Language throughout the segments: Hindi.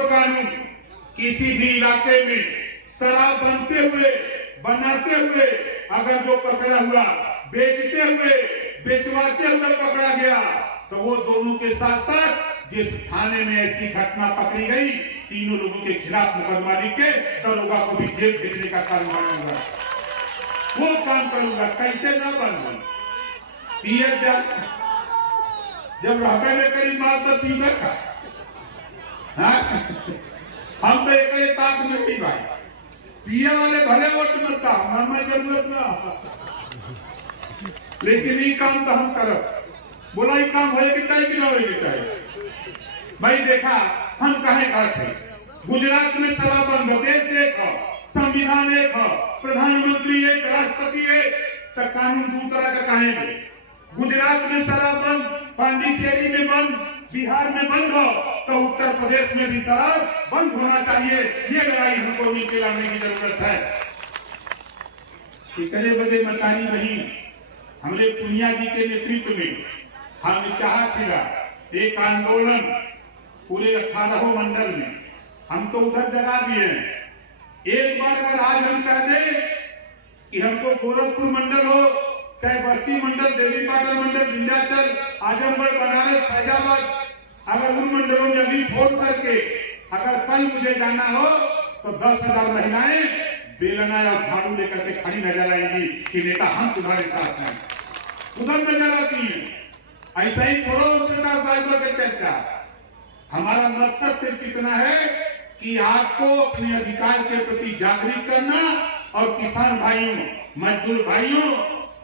कानून किसी भी इलाके में शराब बनाते हुए अगर जो पकड़ा हुआ बेचते हुए बेचवाते हुए पकड़ा गया तो वो दोनों के साथ साथ जिस थाने में ऐसी घटना पकड़ी गई तीनों लोगों के खिलाफ मुकदमा लिख के दरोगा को भी जेल भेजने का काम करूंगा। वो काम करूंगा। कैसे ना बन जब राबे ने करी मार तो पीबे का हम तो एक ताक में नहीं भाई पिए वाले भले वोट मत का हमारा जरूरत ना लेकिन ये काम तो हम करब। बोला ये काम होए कि चाहिए कि ना होए चाहिए। भाई देखा हम कहे थे गुजरात में शराब बंद, देश एक हो, संविधान एक हो, प्रधानमंत्री एक, राष्ट्रपति एक, तो कानून दूसरा का कहे। गुजरात में शराब बंद, पांडिचेरी में बंद, बिहार में बंद हो तो उत्तर प्रदेश में भी शराब बंद होना चाहिए। ये लड़ाई हमको नीचे लाने की जरूरत है। कितने बजे मतानी बहन हमने पुनिया जी के नेतृत्व में हम चाहता एक आंदोलन पूरे 18 मंडल में हम तो उधर जगा दिए। एक बार अगर आज हम कह दें कि हमको गोरखपुर मंडल हो चाहे बस्ती मंडल, देवी पाटन मंडल, विंध्याचल, आजमगढ़, बनारस, फैजाबाद, अगर उन मंडलों में अभी फोन करके अगर कल मुझे जाना हो तो 10,000 महिलाएं बेलना और झाड़ू लेकर के खड़ी नजर आएंगी कि नेता हम तुम्हारे साथ हैं। उधर नजर आती है। ऐसा ही थोड़ा प्रकाश राजभर की चर्चा। हमारा मकसद सिर्फ इतना है कि आपको अपने अधिकार के प्रति जागृत करना और किसान भाइयों, मजदूर भाइयों,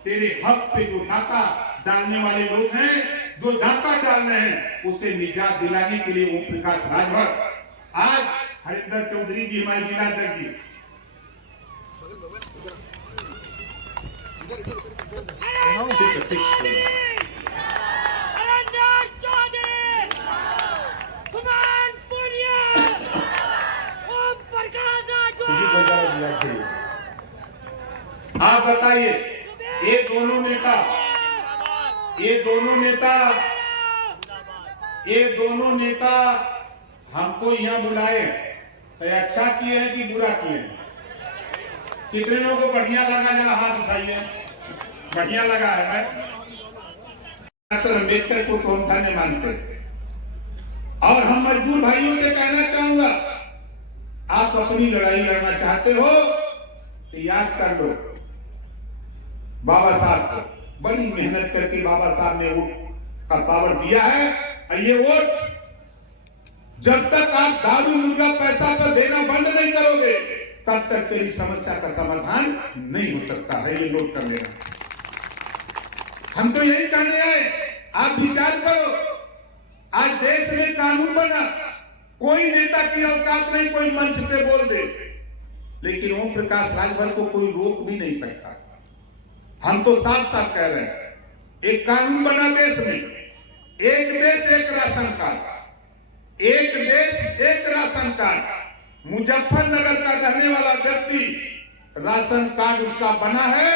तेरे हक पे जो डाका डालने वाले लोग हैं, जो डाका डाल रहे हैं, उसे निजात दिलाने के लिए ओम प्रकाश राजभर आज हरिंदर चौधरी जी हमारे जिलाध्यक्ष जी आप बताइए ये दोनों नेता हमको यहाँ बुलाए तो अच्छा किए हैं कि बुरा किए हैं? कितने लोगों को बढ़िया लगा? जरा हाथ उठाइए। बढ़िया लगा है। मैं डॉक्टर अम्बेडकर को कौन था नहीं मानते। और हम मजदूर भाइयों से कहना चाहूंगा, आप अपनी लड़ाई लड़ना चाहते हो तो याद कर लो बाबा साहब को। बड़ी मेहनत करके बाबा साहब ने वोट का पावर दिया है। और ये वोट जब तक आप दारू मुर्गा पैसा पर देना बंद नहीं करोगे तब तक तेरी समस्या का समाधान नहीं हो सकता है। ये नोट कर लेना। हम तो यही करने आए। आप विचार करो, आज देश में कानून बना, कोई नेता की औकात नहीं कोई मंच पे बोल दे, लेकिन ओम प्रकाश राजभर को कोई रोक भी नहीं सकता। हम तो साफ साफ कह रहे हैं, एक कानून बना देश में, एक देश एक राशन कार्ड, एक देश एक राशन कार्ड। मुजफ्फरनगर का रहने वाला व्यक्ति राशन कार्ड उसका बना है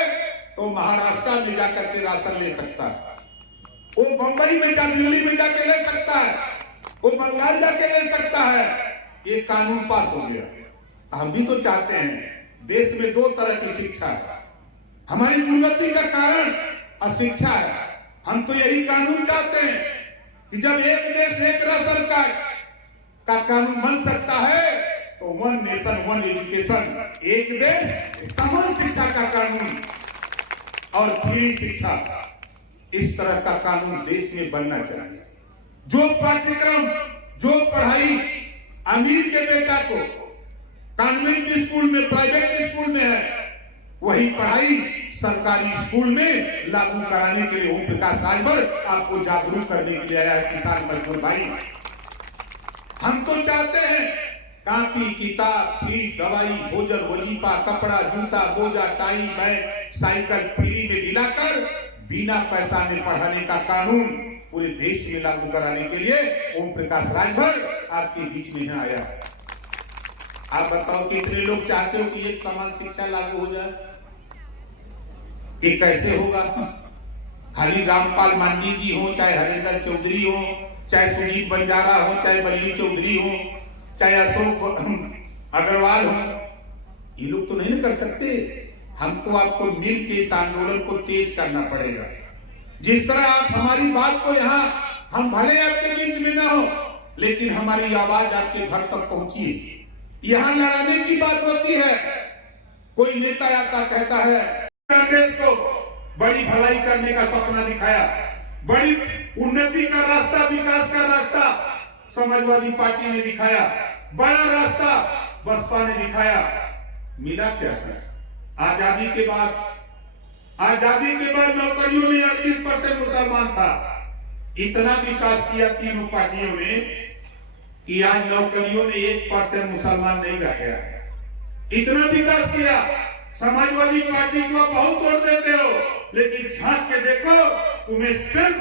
तो महाराष्ट्र में जाकर के राशन ले सकता है, वो बंबई में जा, दिल्ली में जाके ले सकता है, वो बंगाल जाके ले सकता है। ये कानून पास हो गया। हम भी तो चाहते हैं देश में दो तरह की शिक्षा है। हमारी उन्नति का कारण अशिक्षा है। हम तो यही कानून चाहते हैं कि जब एक देश एक राशन कार्ड का कानून बन सकता है तो वन नेशन वन एजुकेशन, एक देश समान शिक्षा का कानून और फ्री शिक्षा, इस तरह का कानून देश में बनना चाहिए। जो पाठ्यक्रम, जो पढ़ाई अमीर के बेटा को कॉन्वेंट स्कूल में, प्राइवेट स्कूल में है, वही पढ़ाई सरकारी स्कूल में लागू कराने के लिए ओम प्रकाश राजभर आपको जागरूक करने के लिए आया है। किसान मजदूर भाई, हम तो चाहते हैं कापी, किताब, फीस, दवाई, भोजन, वजीफा, कपड़ा, जूता, मोजा, टाई, बैग, साइकिल फ्री में दिलाकर बिना पैसा में पढ़ाने का कानून पूरे देश में लागू कराने के लिए ओम प्रकाश राजभर आपके बीच में यहाँ आया। आप बताओ कितने लोग चाहते हो कि एक समान शिक्षा लागू हो जाए? ये कैसे होगा? खाली रामपाल मांझी जी हो, चाहे हरिंदर चौधरी हो, चाहे सुजीत बंजारा हो, चाहे बल्ली चौधरी हो, चाहे अशोक अग्रवाल हो, ये लोग तो नहीं कर सकते। हमको आपको मिल के इस आंदोलन को तेज करना पड़ेगा। जिस तरह आप हमारी बात को यहाँ, हम भले आपके बीच में ना हो, लेकिन हमारी आवाज आपके घर तक पहुंची। यहाँ लड़ाने की बात होती है। कोई नेता आता कहता है कांग्रेस को बड़ी भलाई करने का सपना दिखाया, बड़ी उन्नति का रास्ता, विकास का रास्ता समाजवादी पार्टी ने दिखाया, बड़ा रास्ता बसपा ने दिखाया। मिला क्या है? आजादी के बाद नौकरियों में 38% मुसलमान था। इतना विकास किया तीनों पार्टियों ने कि आज नौकरियों में 1% मुसलमान नहीं रह गया। इतना विकास किया। समाजवादी पार्टी को बहुत तोड़ देते हो, लेकिन झांक के देखो, तुम्हें सिर्फ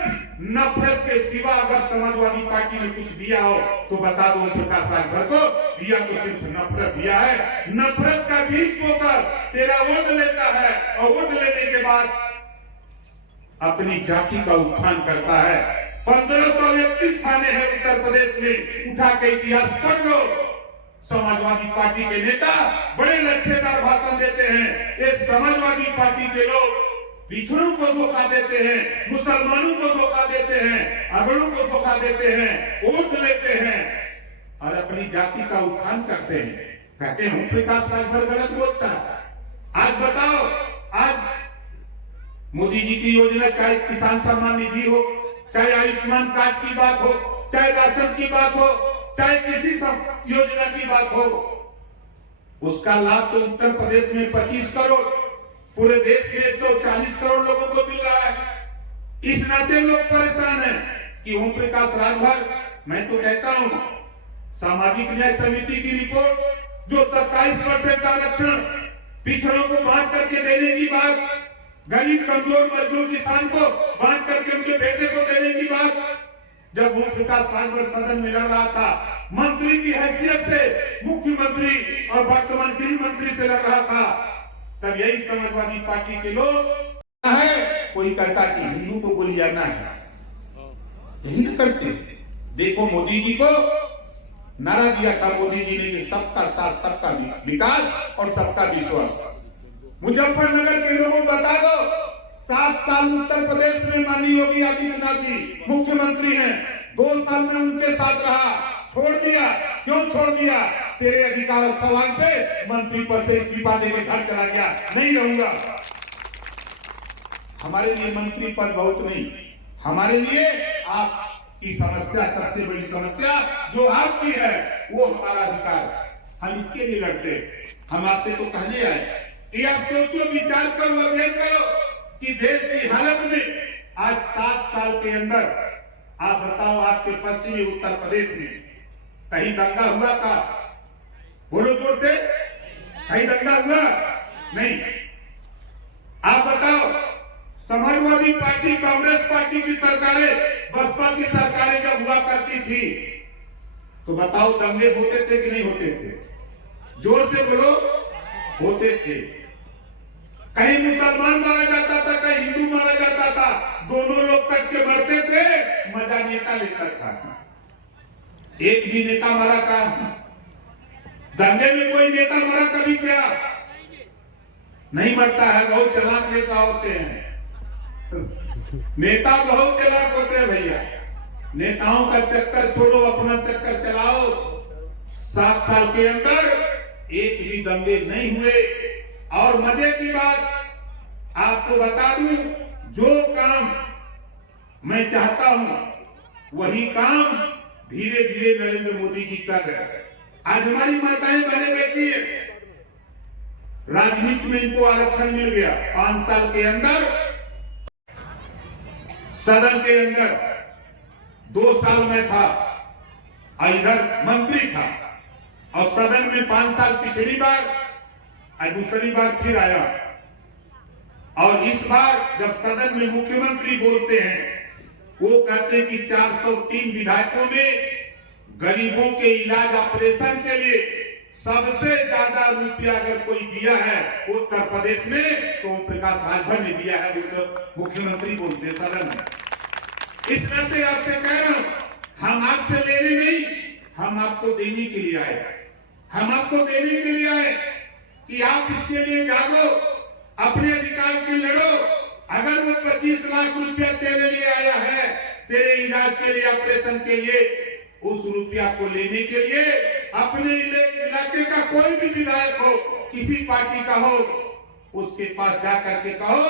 नफरत के सिवा अगर समाजवादी पार्टी ने कुछ दिया हो तो बता दो। प्रकाश राजभर को दिया तो सिर्फ नफरत दिया है। नफरत का बीज बोकर तेरा वोट लेता है और वोट लेने के बाद अपनी जाति का उत्थान करता है। 1531 थाने हैं उत्तर प्रदेश में, उठा के इतिहास पढ़ लो। समाजवादी पार्टी के नेता बड़े लच्छेदार भाषण देते हैं। ये समाजवादी पार्टी के लोग पिछड़ों को धोखा देते हैं, मुसलमानों को धोखा देते हैं, अगड़ों को धोखा देते हैं, वोट लेते हैं और अपनी जाति का उत्थान करते हैं। कहते हैं प्रकाश राजभर गलत बोलता है। आज बताओ, आज मोदी जी की योजना, चाहे किसान सम्मान निधि हो, चाहे आयुष्मान कार्ड की बात हो, चाहे राशन की बात हो, चाहे किसी योजना की बात हो, उसका लाभ तो उत्तर प्रदेश में 25 करोड़, पूरे देश में 140 करोड़ लोगों को मिल रहा है। इस नाते लोग परेशान हैं कि ओम प्रकाश राजभर, मैं तो कहता हूं सामाजिक न्याय समिति की रिपोर्ट जो 27% आरक्षण पिछड़ों को बांट करके देने की बात, गरीब कमजोर मजदूर किसान को बांट करके उनके बेटे को देने की बात, जब ओम प्रकाश राजभर सदन में लड़ रहा था, मंत्री की हैसियत से मुख्यमंत्री और वर्तमान गृह मंत्री से लड़ रहा था, तब यही समाजवादी पार्टी के लोग है, कोई कहता कि हिंदू को गोली जाना है, यही न करते। देखो मोदी जी को नारा दिया था मोदी जी ने कि सबका साथ, सबका विकास और सबका विश्वास। मुजफ्फरनगर के लोगों को बता दो, 7 साल उत्तर प्रदेश में माननीय योगी आदित्यनाथ जी मुख्यमंत्री हैं, 2 साल में उनके साथ रहा, छोड़ दिया। क्यों छोड़ दिया? तेरे अधिकार और सवाल पे मंत्री पद से इस्तीफा देकर घर चला गया, नहीं रहूंगा। हमारे लिए मंत्री पद बहुत नहीं, हमारे लिए आपकी समस्या, सबसे बड़ी समस्या जो आपकी है वो हमारा अधिकार, हम इसके लिए लड़ते। हम आपसे तो कहने आए कि आप सोचो, विचार करो, अध्ययन करो कि देश की हालत में आज 7 साल के अंदर आप बताओ, आपके पश्चिमी उत्तर प्रदेश में कहीं दंगा हुआ था? बोलो जोर से, कहीं दंगा हुआ? नहीं। आप बताओ, समाजवादी पार्टी, कांग्रेस पार्टी की सरकारें, बसपा की सरकारें जब हुआ करती थी तो बताओ दंगे होते थे कि नहीं होते थे? जोर से बोलो, होते थे। कहीं मुसलमान मारा जाता था, कहीं हिंदू मारा जाता था, दोनों लोग कट के मरते थे, मजा नेता लेता था। एक भी नेता मरा का? दंगे में कोई नेता मरा कभी क्या? नहीं मरता है। बहुत चालाक नेता होते हैं, नेता बहुत चालाक होते हैं भैया। नेताओं का चक्कर छोड़ो, अपना चक्कर चलाओ। 7 साल के अंदर एक भी दंगे नहीं हुए। और मजे की बात आपको बता दूं, जो काम मैं चाहता हूं वही काम धीरे धीरे नरेंद्र मोदी जी कर रहे हैं। आज हमारी माताएं बहनें बैठी है, राजनीति में इनको आरक्षण मिल गया। 5 साल के अंदर सदन के अंदर 2 साल में था, इधर मंत्री था, और सदन में 5 साल पिछली बार, दूसरी बार फिर आया। और इस बार जब सदन में मुख्यमंत्री बोलते हैं, वो कहते हैं कि 403 विधायकों में गरीबों के इलाज ऑपरेशन के लिए सबसे ज्यादा रुपया अगर कोई दिया है उत्तर प्रदेश में तो ओम प्रकाश राजभर ने दिया है। तो मुख्यमंत्री बोलते सदन में। इस नाते आपसे कह रहा हूं, हम आपसे लेने नहीं, हम आपको देने के लिए आए, हम आपको देने के लिए आए कि आप इसके लिए जागो, अपने अधिकार के लड़ो। अगर वो 25 लाख रुपया तेरे लिए आया है, तेरे इलाज के लिए, ऑपरेशन के लिए, उस रुपया को लेने के लिए अपने इलाके का कोई भी विधायक हो, किसी पार्टी का हो, उसके पास जा करके कहो।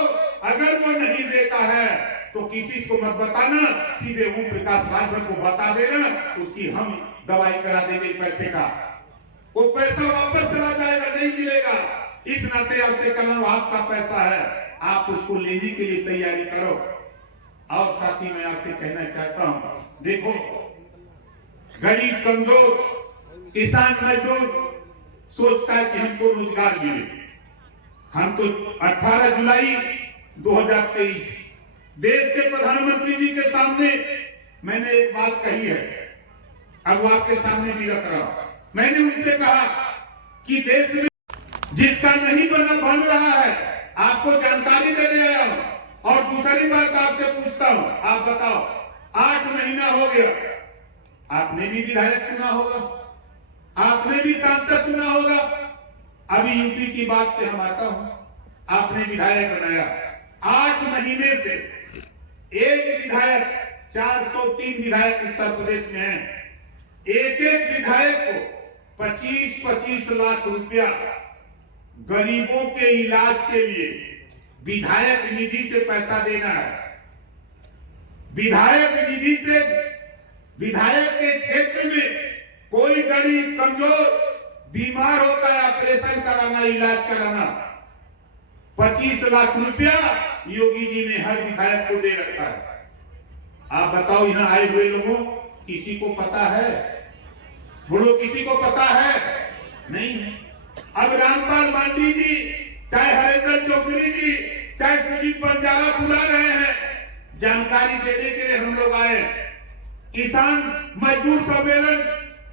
अगर वो नहीं देता है तो किसी को मत बताना, सीधे ओम प्रकाश राजभर को बता देना, उसकी हम दवाई करा देंगे पैसे का। वो पैसा वापस चला जाएगा, नहीं मिलेगा। इस नाते आपसे कहना, आपका पैसा है, आप उसको लेने के लिए तैयारी करो। और साथी मैं आपसे कहना चाहता हूं, देखो गरीब, कमजोर, किसान, मजदूर सोचता है कि हमको रोजगार मिले। हम तो 18 जुलाई 2023 देश के प्रधानमंत्री जी के सामने मैंने एक बात कही है, अब वो आपके सामने भी रख रहा हूं। मैंने उनसे कहा कि देश में जिसका नहीं बन रहा है, आपको जानकारी देने आया हूं। और दूसरी बात आपसे पूछता हूं, आप बताओ, 8 महीना हो गया, आपने भी विधायक चुना होगा, आपने भी सांसद चुना होगा। अभी यूपी की बात पे हम आता हूं, आपने विधायक बनाया, 8 महीने से एक विधायक, 403 विधायक उत्तर प्रदेश में हैं, एक एक विधायक को 25-25 लाख रुपया गरीबों के इलाज के लिए विधायक निधि से पैसा देना है। विधायक निधि से विधायक के क्षेत्र में कोई गरीब, कमजोर, बीमार होता है, ऑपरेशन कराना, इलाज कराना, 25 लाख रुपया योगी जी ने हर विधायक को दे रखा है। आप बताओ, यहां आए हुए लोगों किसी को पता है? बोलो, किसी को पता है? नहीं है। अब रामपाल मांडी जी, चाहे हरेंद्र चौधरी जी, चाहे सुजीत बंजारा बुला रहे हैं, जानकारी देने के लिए हम लोग आए। किसान मजदूर सम्मेलन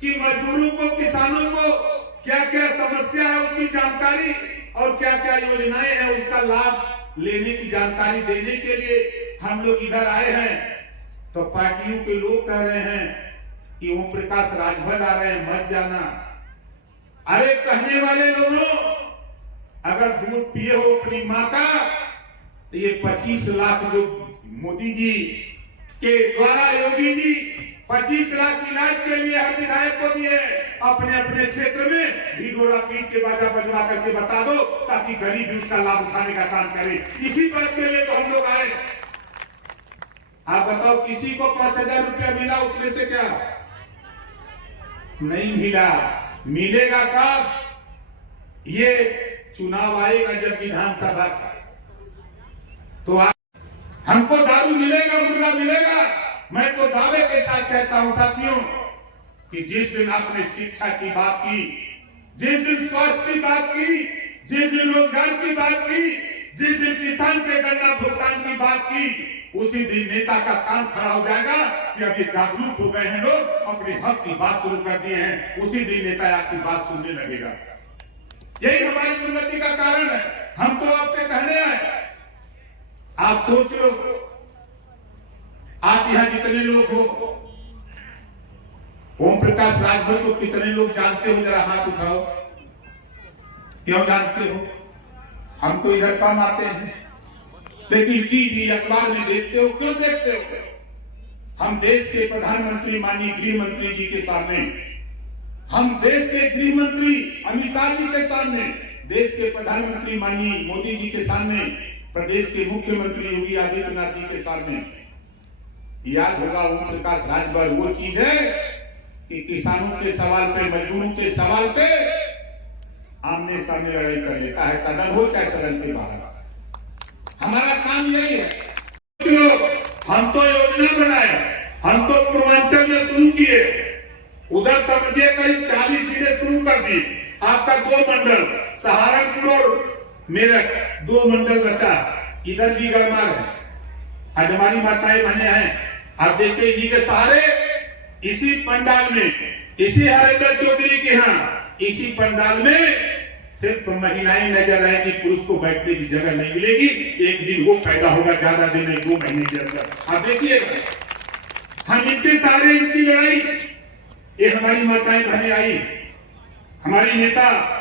की मजदूरों को, किसानों को क्या क्या समस्या है उसकी जानकारी और क्या क्या योजनाएं हैं उसका लाभ लेने की जानकारी देने के लिए हम लोग इधर आए हैं। तो पार्टियों के लोग कह रहे हैं कि ओम प्रकाश राजभर आ रहे हैं, मत जाना। अरे कहने वाले लोगों, अगर दूध पिए हो अपनी माँ का, तो ये 25 लाख जो मोदी जी के द्वारा योगी जी 25 लाख इलाज के लिए हर विधायक को दिए, अपने अपने क्षेत्र में ढिढोरा पीट के बाजा बजवा करके बता दो, ताकि गरीब भी उसका लाभ उठाने का काम करे। इसी बात के लिए तो हम लोग आए। आप बताओ, किसी को 5,000 रुपया मिला उसमें से? क्या नहीं मिला। मिलेगा कब? ये चुनाव आएगा जब विधानसभा का, तो हमको दारू मिलेगा, मुर्गा मिलेगा। मैं तो दावे के साथ कहता हूं साथियों कि जिस दिन आपने शिक्षा की बात की, जिस दिन स्वास्थ्य की बात की, जिस दिन रोजगार की बात की, जिस दिन किसान के गन्ना भुगतान की बात की, उसी दिन नेता का काम खड़ा हो जाएगा कि अब ये जागरूक हो गए हैं लोग, अपने हक की बात शुरू कर दिए हैं, उसी दिन नेता आपकी बात सुनने लगेगा। यही हमारी दुर्गति का कारण है। हम तो आपसे कहने आए, आप सोच लो, आप यहां जितने लोग हो, ओम प्रकाश राजभर को कितने लोग जानते हो? जरा हाथ उठाओ। क्यों जानते हो? हम तो इधर कम आते हैं, लेकिन टीवी अखबार में देखते हो। क्यों देखते हो? हम देश के प्रधानमंत्री माननीय गृह मंत्री जी के सामने, हम देश के गृह मंत्री अमित शाह जी के सामने, देश के प्रधानमंत्री माननीय मोदी जी के सामने, प्रदेश के मुख्यमंत्री योगी आदित्यनाथ जी के सामने, याद होगा ओम प्रकाश राजभर वो चीज है कि किसानों के सवाल पे, मजदूरों के सवाल पे आमने सामने लड़ाई कर लेता है, सदन हो चाहे सदन के बाहर। हमारा काम यही है। हम तो योजना बनाए, हम तो पूर्वांचल में शुरू किए, उधर समझिए करीब 40 जिले शुरू कर दी। आपका 2 मंडल सहारनपुर और मेरठ 2 मंडल बचा, इधर भी गरमार है। आज हमारी माताएं बहने हैं, आप देखते इन्हीं के सहारे, इसी पंडाल में, इसी हरेंद्र चौधरी के यहाँ, इसी पंडाल में सिर्फ महिलाएं नजर आएगी, पुरुष को बैठने की जगह नहीं मिलेगी। एक दिन वो पैदा होगा, ज्यादा दिन नहीं, 2 महीने के अंदर। आप देखिएगा, हम इनके सारे, इनकी लड़ाई ये हमारी माताएं बहनें आई, हमारी नेता